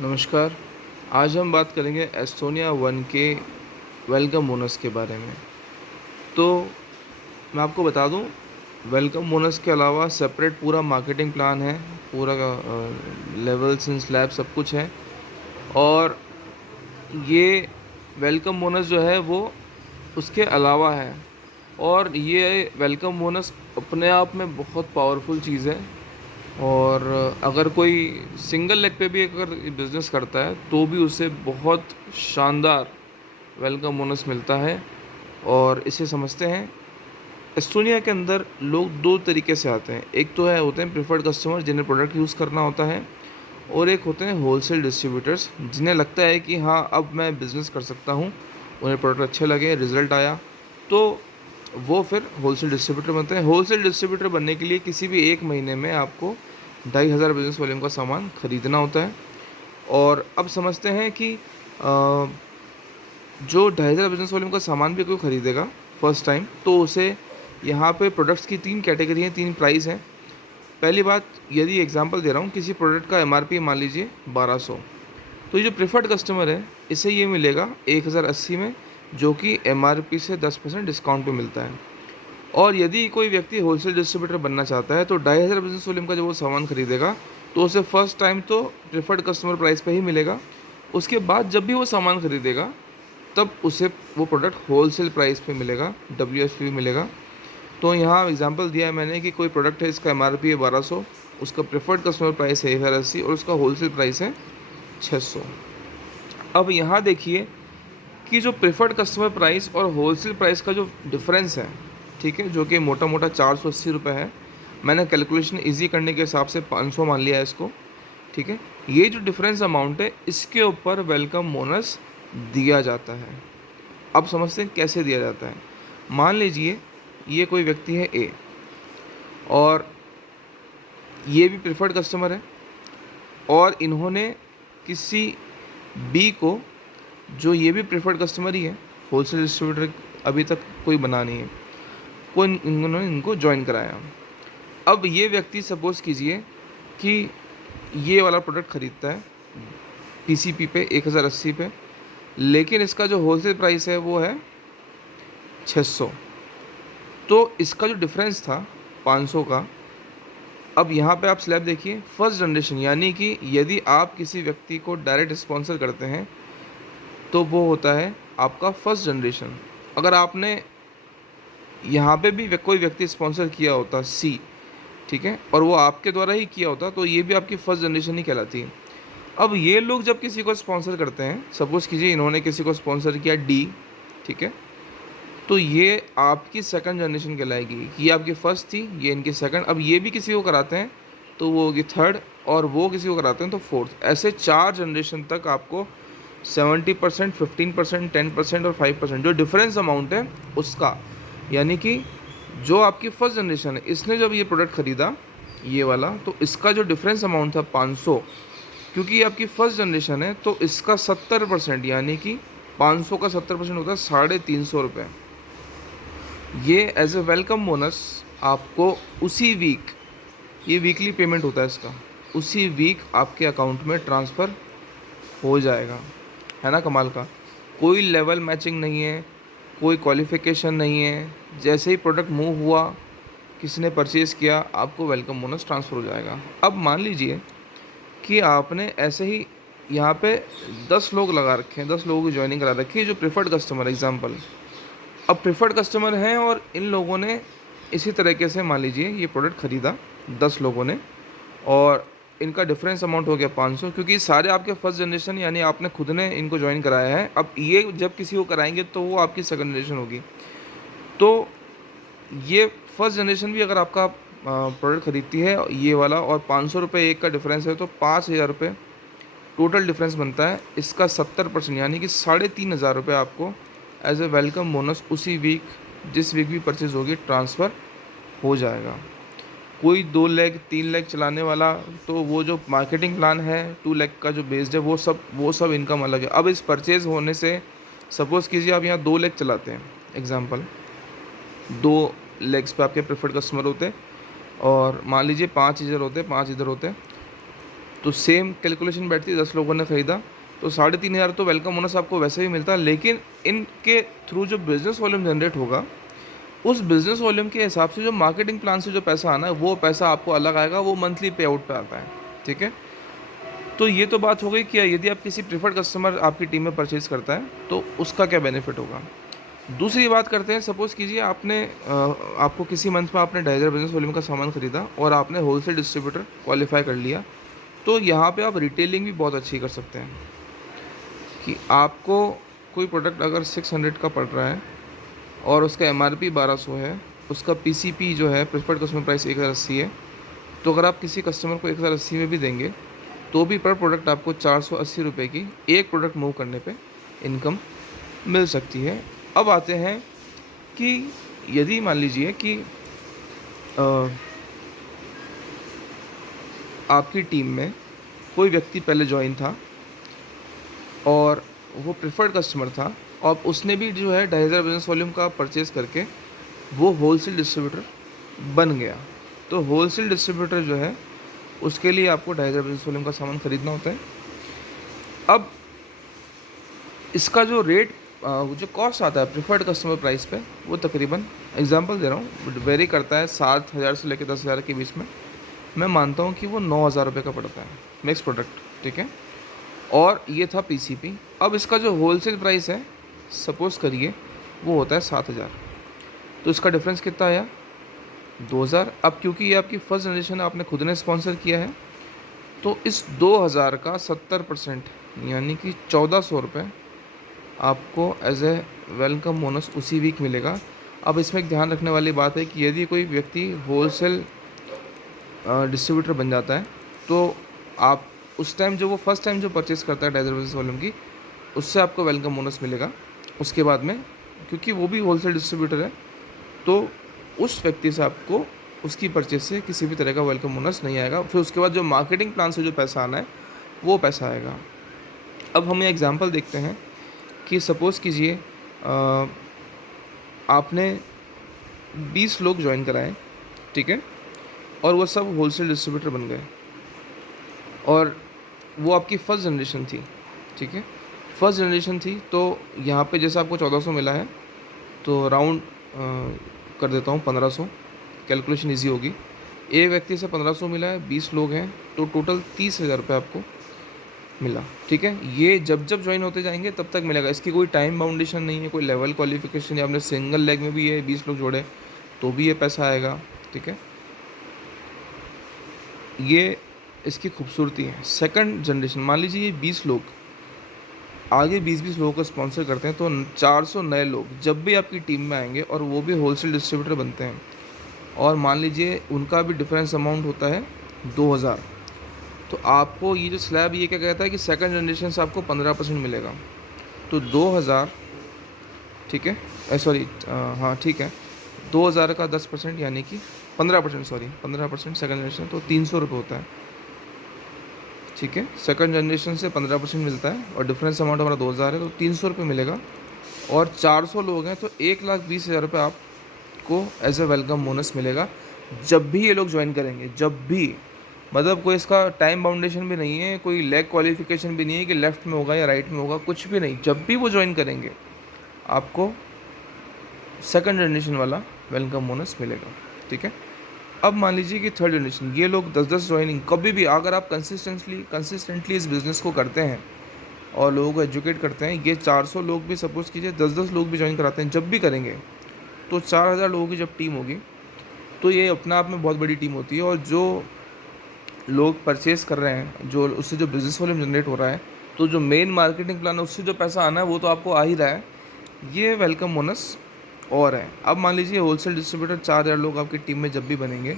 नमस्कार। आज हम बात करेंगे एस्टोनिया वन के वेलकम बोनस के बारे में। तो मैं आपको बता दूं, वेलकम बोनस के अलावा सेपरेट पूरा मार्केटिंग प्लान है, पूरा का लेवल्स एंड स्लैब सब कुछ है। और ये वेलकम बोनस जो है वो उसके अलावा है। और ये वेलकम बोनस अपने आप में बहुत पावरफुल चीज़ है। और अगर कोई सिंगल लेग पे भी अगर बिज़नेस करता है तो भी उसे बहुत शानदार वेलकम बोनस मिलता है। और इसे समझते हैं, एस्टोनिया के अंदर लोग दो तरीके से आते हैं। एक तो है होते हैं प्रेफर्ड कस्टमर जिन्हें प्रोडक्ट यूज़ करना होता है, और एक होते हैं होलसेल डिस्ट्रीब्यूटर्स जिन्हें लगता है कि हाँ अब मैं बिज़नेस कर सकता हूँ, उन्हें प्रोडक्ट अच्छे लगे, रिज़ल्ट आया, तो वो फिर होलसेल डिस्ट्रीब्यूटर बनते हैं। होलसेल डिस्ट्रीब्यूटर बनने के लिए किसी भी एक महीने में आपको 2,500 बिजनेस वॉल्यूम का सामान खरीदना होता है। और अब समझते हैं कि जो 2,500 बिजनेस वॉल्यूम का सामान भी कोई ख़रीदेगा फर्स्ट टाइम, तो उसे यहाँ पे प्रोडक्ट्स की 3 कैटेगरी हैं, 3 प्राइस हैं। पहली बात, यदि एग्जांपल दे रहा हूँ, किसी प्रोडक्ट का एमआरपी मान लीजिए 1200, तो ये जो प्रेफर्ड कस्टमर है इसे ये मिलेगा 1080 में, जो कि एमआरपी से 10% डिस्काउंट पे मिलता है। और यदि कोई व्यक्ति होलसेल डिस्ट्रीब्यूटर बनना चाहता है तो 2,500 बिजनेस वॉल्यूम का जब वो सामान खरीदेगा तो उसे फर्स्ट टाइम तो प्रेफर्ड कस्टमर प्राइस पे ही मिलेगा। उसके बाद जब भी वो सामान खरीदेगा तब उसे वो प्रोडक्ट होलसेल प्राइस पे मिलेगा, WFP मिलेगा। तो यहाँ एग्जांपल दिया है मैंने कि कोई प्रोडक्ट है, इसका एमआरपी है 1200, उसका प्रेफर्ड कस्टमर प्राइस है 1080 और उसका होलसेल प्राइस है 600। अब यहाँ देखिए कि जो प्रेफर्ड कस्टमर प्राइस और होलसेल प्राइस का जो डिफरेंस है, ठीक है, जो कि मोटा मोटा 480 रुपये है। मैंने कैलकुलेशन इजी करने के हिसाब से 500 मान लिया है इसको, ठीक है। ये जो डिफरेंस अमाउंट है इसके ऊपर वेलकम बोनस दिया जाता है। अब समझते हैं कैसे दिया जाता है। मान लीजिए ये कोई व्यक्ति है ए, और ये भी प्रेफर्ड कस्टमर है, और इन्होंने किसी बी को, जो ये भी प्रेफर्ड कस्टमर ही है, होलसेल डिस्ट्रीब्यूटर अभी तक कोई बना नहीं है, इन्होंने इनको ज्वाइन कराया। अब ये व्यक्ति सपोज़ कीजिए कि ये वाला प्रोडक्ट ख़रीदता है PCP पे 1080 पे, लेकिन इसका जो होलसेल प्राइस है वो है 600। तो इसका जो डिफरेंस था 500 का, अब यहाँ पे आप स्लैब देखिए, फर्स्ट जनरेशन, यानी कि यदि आप किसी व्यक्ति को डायरेक्ट स्पॉन्सर करते हैं तो वो होता है आपका फर्स्ट जनरेशन। अगर आपने यहाँ पे भी कोई व्यक्ति स्पॉन्सर किया होता सी, ठीक है, और वो आपके द्वारा ही किया होता, तो ये भी आपकी फर्स्ट जनरेशन ही कहलाती है। अब ये लोग जब किसी को स्पॉन्सर करते हैं, सपोज़ कीजिए इन्होंने किसी को स्पॉन्सर किया डी, ठीक है, तो ये आपकी सेकंड जनरेशन कहलाएगी। ये आपकी फर्स्ट थी, ये इनकी सेकंड। अब ये भी किसी को कराते हैं तो वो होगी थर्ड, और वो किसी को कराते हैं तो फोर्थ। ऐसे 4 जनरेशन तक आपको 70%, 15%, 10% और 5% जो डिफरेंस अमाउंट है उसका, यानी कि जो आपकी फर्स्ट जनरेशन है, इसने जब ये प्रोडक्ट ख़रीदा ये वाला, तो इसका जो डिफरेंस अमाउंट था 500, क्योंकि ये आपकी फर्स्ट जनरेशन है तो इसका 70%, यानी कि 500 का 70% होता है 350 रुपये। ये एज ए वेलकम बोनस आपको उसी वीक, ये वीकली पेमेंट होता है इसका, उसी वीक आपके अकाउंट में ट्रांसफ़र हो जाएगा। है ना कमाल का। कोई लेवल मैचिंग नहीं है, कोई क्वालिफ़िकेशन नहीं है, जैसे ही प्रोडक्ट मूव हुआ, किसी ने परचेज़ किया, आपको वेलकम बोनस ट्रांसफ़र हो जाएगा। अब मान लीजिए कि आपने ऐसे ही यहाँ पे 10 लोग लगा रखे हैं, 10 लोगों की ज्वाइनिंग करा रखी है जो प्रेफर्ड कस्टमर एग्जांपल। अब प्रेफर्ड कस्टमर हैं और इन लोगों ने इसी तरीके से मान लीजिए ये प्रोडक्ट ख़रीदा 10 लोगों ने, और इनका डिफरेंस अमाउंट हो गया 500, क्योंकि सारे आपके फर्स्ट जनरेशन, यानी आपने खुद ने इनको ज्वाइन कराया है। अब ये जब किसी को कराएंगे तो वो आपकी सेकंड जनरेशन होगी। तो ये फर्स्ट जनरेशन भी अगर आपका प्रोडक्ट ख़रीदती है ये वाला, और 500 रुपये एक का डिफरेंस है, तो 5,000 रुपये टोटल डिफरेंस बनता है। इसका 70% यानी कि 3,500 रुपये आपको एज ए वेलकम बोनस उसी वीक, जिस वीक भी परचेज़ होगी, ट्रांसफ़र हो जाएगा। कोई 2 लेग 3 लेग चलाने वाला, तो वो जो मार्केटिंग प्लान है 2 लेग का जो बेस्ड है, वो सब इनकम अलग है। अब इस परचेज़ होने से सपोज़ कीजिए आप यहाँ 2 लेग चलाते हैं एग्जांपल, 2 लेग्स पे आपके प्रेफर्ड कस्टमर होते हैं, और मान लीजिए 5 इधर होते, 5 इधर होते, तो सेम कैलकुलेशन बैठती है, 10 लोगों ने ख़रीदा तो 3,500 तो वेलकम बोनस आपको वैसे ही मिलता है, लेकिन इनके थ्रू जो बिज़नेस वॉल्यूम जनरेट होगा उस बिज़नेस वॉल्यूम के हिसाब से जो मार्केटिंग प्लान से जो पैसा आना है वो पैसा आपको अलग आएगा, वो मंथली पे आउट पे आता है। ठीक है, तो ये तो बात हो गई कि यदि आप किसी प्रीफर्ड कस्टमर आपकी टीम में परचेज़ करता है तो उसका क्या बेनिफिट होगा। दूसरी बात करते हैं, सपोज़ कीजिए आपको किसी मंथ में आपने 2,500 बिज़नेस वॉल्यूम का सामान खरीदा और आपने होलसेल डिस्ट्रीब्यूटर क्वालिफाई कर लिया, तो यहाँ पे आप रिटेलिंग भी बहुत अच्छी कर सकते हैं कि आपको कोई प्रोडक्ट अगर 600 का पड़ रहा है और उसका एमआरपी 1200 है, उसका पीसीपी जो है प्रेफर्ड कस्टमर प्राइस 1080 है, तो अगर आप किसी कस्टमर को 1080 में भी देंगे तो भी पर प्रोडक्ट आपको 480 रुपये की एक प्रोडक्ट मूव करने पे इनकम मिल सकती है। अब आते हैं कि यदि मान लीजिए कि आपकी टीम में कोई व्यक्ति पहले ज्वाइन था और वो प्रेफर्ड कस्टमर था और उसने भी जो है 2,500 बिजनेस वॉल्यूम का परचेज़ करके वो होलसेल डिस्ट्रीब्यूटर बन गया। तो होलसेल डिस्ट्रीब्यूटर जो है उसके लिए आपको 2,500 बिजनेस वॉल्यूम का सामान ख़रीदना होता है। अब इसका जो रेट जो कॉस्ट आता है प्रेफर्ड कस्टमर प्राइस पे, वो तकरीबन एग्जांपल दे रहा हूँ, वेरी करता है 7,000 से लेकर 10,000 के बीच में। मैं मानता हूँ कि वो 9,000 रुपये का पड़ता है मिक्स प्रोडक्ट। ठीक है, और ये था पीसीपी। अब इसका जो होलसेल प्राइस है सपोज़ करिए वो होता है 7,000, तो इसका डिफरेंस कितना आया 2,000। अब क्योंकि ये आपकी फर्स्ट जनरेशन आपने खुद ने स्पॉन्सर किया है तो इस 2,000 का 70% यानी कि 1,400 रुपये आपको एज ए वेलकम बोनस उसी वीक मिलेगा। अब इसमें एक ध्यान रखने वाली बात है कि यदि कोई व्यक्ति होलसेल डिस्ट्रीब्यूटर बन जाता है तो आप उस टाइम जो वो फर्स्ट टाइम जो परचेज़ करता है 2,500 बिजनेस वॉल्यूम की, उससे आपको वेलकम बोनस मिलेगा। उसके बाद में क्योंकि वो भी होलसेल डिस्ट्रीब्यूटर है तो उस व्यक्ति से आपको उसकी परचेज से किसी भी तरह का वेलकम बोनस नहीं आएगा। फिर उसके बाद जो मार्केटिंग प्लान से जो पैसा आना है वो पैसा आएगा। अब हम एग्जांपल देखते हैं कि सपोज़ कीजिए आपने 20 लोग ज्वाइन कराए, ठीक है, और वो सब होलसेल डिस्ट्रीब्यूटर बन गए और वो आपकी फ़र्स्ट जनरेशन थी। ठीक है, फर्स्ट जनरेशन थी तो यहाँ पे जैसे आपको 1,400 मिला है तो राउंड कर देता हूँ 1,500, कैलकुलेशन इजी होगी। एक व्यक्ति से 1,500 मिला है, 20 लोग हैं तो टोटल 30,000 रुपये आपको मिला। ठीक है, ये जब जब ज्वाइन होते जाएंगे तब तक मिलेगा, इसकी कोई टाइम बाउंडेशन नहीं है, कोई लेवल क्वालिफिकेशन या आपने सिंगल लेग में भी ये 20 लोग जोड़े तो भी ये पैसा आएगा। ठीक है, ये इसकी खूबसूरती है। सेकंड जनरेशन मान लीजिए ये 20 लोग आगे 20-20 लोगों को स्पॉन्सर करते हैं तो 400 नए लोग जब भी आपकी टीम में आएंगे और वो भी होलसेल डिस्ट्रीब्यूटर बनते हैं और मान लीजिए उनका भी डिफरेंस अमाउंट होता है 2,000, तो आपको ये जो स्लैब ये क्या कहता है कि सेकंड जनरेशन से आपको 15% मिलेगा। तो 2,000, ठीक है, सॉरी हाँ ठीक है, 2,000 का 10% यानी कि 15%, सॉरी 15% सेकंड जनरेशन तो 300 रुपये होता है। ठीक है, सेकंड जनरेशन से 15% मिलता है और डिफरेंस अमाउंट हमारा 2,000 है तो 300 रुपये मिलेगा और 400 लोग हैं तो 1,20,000 रुपये आपको एज ए वेलकम बोनस मिलेगा जब भी ये लोग ज्वाइन करेंगे। जब भी, मतलब कोई इसका टाइम बाउंडेशन भी नहीं है, कोई लेग क्वालिफिकेशन भी नहीं है कि लेफ़्ट में होगा या राइट में होगा, कुछ भी नहीं, जब भी वो ज्वाइन करेंगे आपको सेकंड जनरेशन वाला वेलकम बोनस मिलेगा। ठीक है, अब मान लीजिए कि थर्ड जनरेशन, ये लोग 10-10 ज्वाइनिंग कभी भी अगर आप कंसिस्टेंटली इस बिज़नेस को करते हैं और लोगों को एजुकेट करते हैं, ये 400 लोग भी सपोज़ कीजिए 10-10 लोग भी ज्वाइन कराते हैं, जब भी करेंगे तो 4,000 लोगों की जब टीम होगी तो ये अपने आप में बहुत बड़ी टीम होती है। और जो लोग परचेज़ कर रहे हैं, जो उससे जो बिज़नेस वॉल्यूम जनरेट हो रहा है, तो जो मेन मार्केटिंग प्लान है उससे जो पैसा आना है वो तो आपको आ ही रहा है, ये वेलकम बोनस और है। अब मान लीजिए होलसेल डिस्ट्रीब्यूटर 4,000 लोग आपकी टीम में जब भी बनेंगे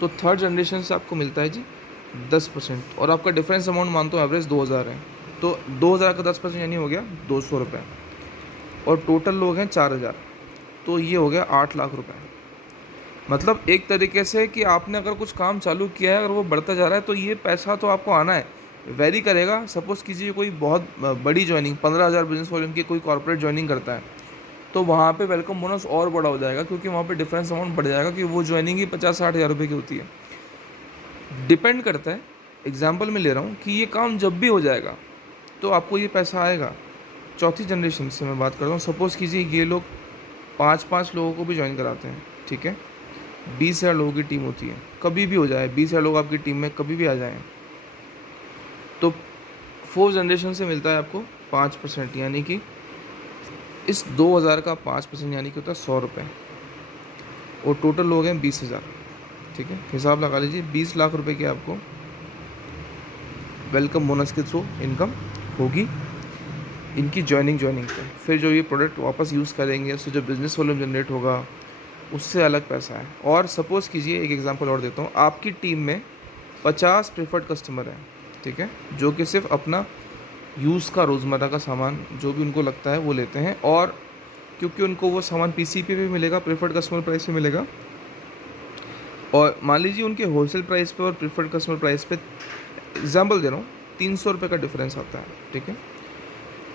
तो थर्ड जनरेशन से आपको मिलता है जी 10% और आपका डिफरेंस अमाउंट मानता हूँ एवरेज 2,000 है, तो 2,000 का 10% यानी हो गया 200 रुपये और टोटल लोग हैं 4,000, तो ये हो गया 8 लाख रुपए। मतलब एक तरीके से कि आपने अगर कुछ काम चालू किया है, अगर वो बढ़ता जा रहा है तो ये पैसा तो आपको आना है, वेरी करेगा। सपोज़ कीजिए कोई बहुत बड़ी ज्वाइनिंग 15,000 बिजनेस वॉल्यूम की कोई कॉर्पोरेट ज्वाइनिंग करता है तो वहाँ पे वेलकम बोनस और बड़ा हो जाएगा क्योंकि वहाँ पे डिफरेंस अमाउंट बढ़ जाएगा कि वो ज्वाइनिंग ही 50-60 हज़ार रुपये की होती है। डिपेंड करता है एग्जाम्पल मैं ले रहा हूँ कि ये काम जब भी हो जाएगा तो आपको ये पैसा आएगा। चौथी जनरेशन से मैं बात करता हूँ, सपोज़ कीजिए ये लोग 5-5 लोगों को भी ज्वाइन कराते हैं, ठीक है, 20,000 लोगों की टीम होती है, कभी भी हो जाए 20,000 लोग आपकी टीम में कभी भी आ जाएँ, तो फोर्थ जनरेशन से मिलता है आपको 5%, यानी कि इस 2,000 का 5% यानी कि होता है 100 रुपये, और टोटल लोग हैं 20,000, ठीक है, हिसाब लगा लीजिए 20 लाख रुपए की आपको वेलकम बोनस के थ्रू इनकम होगी इनकी ज्वाइनिंग पे। फिर जो ये प्रोडक्ट वापस यूज़ करेंगे उससे जो बिज़नेस वॉल्यूम जनरेट होगा उससे अलग पैसा है। और सपोज़ कीजिए एक एग्जांपल और देता हूँ, आपकी टीम में 50 प्रेफर्ड कस्टमर हैं, ठीक है, जो कि सिर्फ अपना यूज़ का रोज़मर्रा का सामान जो भी उनको लगता है वो लेते हैं, और क्योंकि उनको वो सामान पीसीपी पे मिलेगा, प्रेफर्ड कस्टमर प्राइस पे मिलेगा, और मान लीजिए उनके होलसेल प्राइस पे और प्रेफर्ड कस्टमर प्राइस पे एग्जांपल दे रहा हूँ 300 रुपये का डिफरेंस आता है, ठीक है,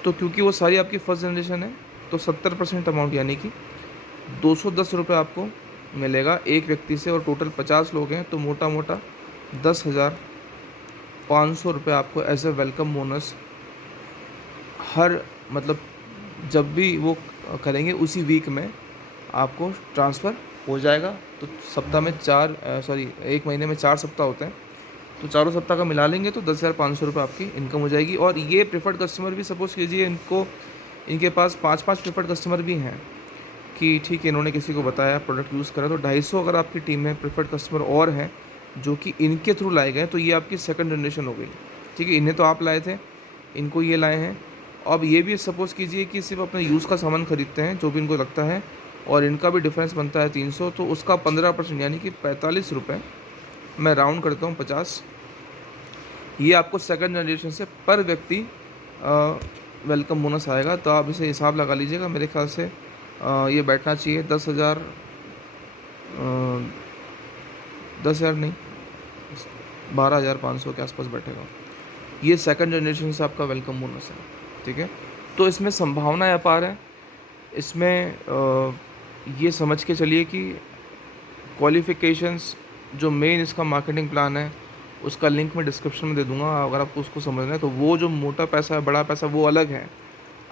तो क्योंकि वो सारी आपकी फर्स्ट जनरेशन है तो 70% अमाउंट यानी कि 210 रुपये आपको मिलेगा एक व्यक्ति से, और टोटल 50 लोग हैं तो मोटा मोटा 10,500 रुपये आपको एज ए वेलकम बोनस हर मतलब जब भी वो करेंगे उसी वीक में आपको ट्रांसफ़र हो जाएगा। तो सप्ताह में एक महीने में 4 सप्ताह होते हैं, तो चारों सप्ताह का मिला लेंगे तो 10,500 रुपये आपकी इनकम हो जाएगी। और ये प्रेफर्ड कस्टमर भी सपोज़ कीजिए इनके पास 5-5 प्रेफर्ड कस्टमर भी हैं कि ठीक है इन्होंने किसी को बताया प्रोडक्ट यूज़ करा, तो 250 अगर आपकी टीम में प्रेफर्ड कस्टमर और हैं जो कि इनके थ्रू लाए गए, तो ये आपकी सेकंड जनरेशन हो गई, ठीक है, इन्हें तो आप लाए थे, इनको ये लाए हैं। अब ये भी सपोज़ कीजिए कि सिर्फ अपने यूज़ का सामान खरीदते हैं जो भी इनको लगता है, और इनका भी डिफरेंस बनता है 300, तो उसका 15% यानी कि 45 रुपये, मैं राउंड करता हूँ 50, ये आपको सेकंड जनरेशन से पर व्यक्ति वेलकम बोनस आएगा। तो आप इसे हिसाब लगा लीजिएगा, मेरे ख्याल से ये बैठना चाहिए 10,000 नहीं 12,500 के आसपास बैठेगा। ये सेकंड जनरेशन से आपका वेलकम बोनस है, ठीक है। तो इसमें संभावनाएं अपार है। इसमें ये समझ के चलिए कि क्वालिफ़िकेशंस जो मेन इसका मार्केटिंग प्लान है उसका लिंक मैं डिस्क्रिप्शन में दे दूँगा, अगर आपको उसको समझना है। तो वो जो मोटा पैसा है, बड़ा पैसा, वो अलग है।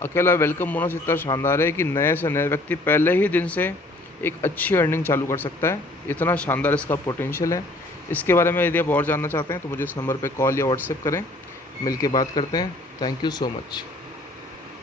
अकेला वेलकम बोनस इतना शानदार है कि नए से नए व्यक्ति पहले ही दिन से एक अच्छी अर्निंग चालू कर सकता है, इतना शानदार इसका पोटेंशियल है। इसके बारे में यदि आप और जानना चाहते हैं तो मुझे इस नंबर पे कॉल या व्हाट्सएप करें, मिल के बात करते हैं। Thank you so much.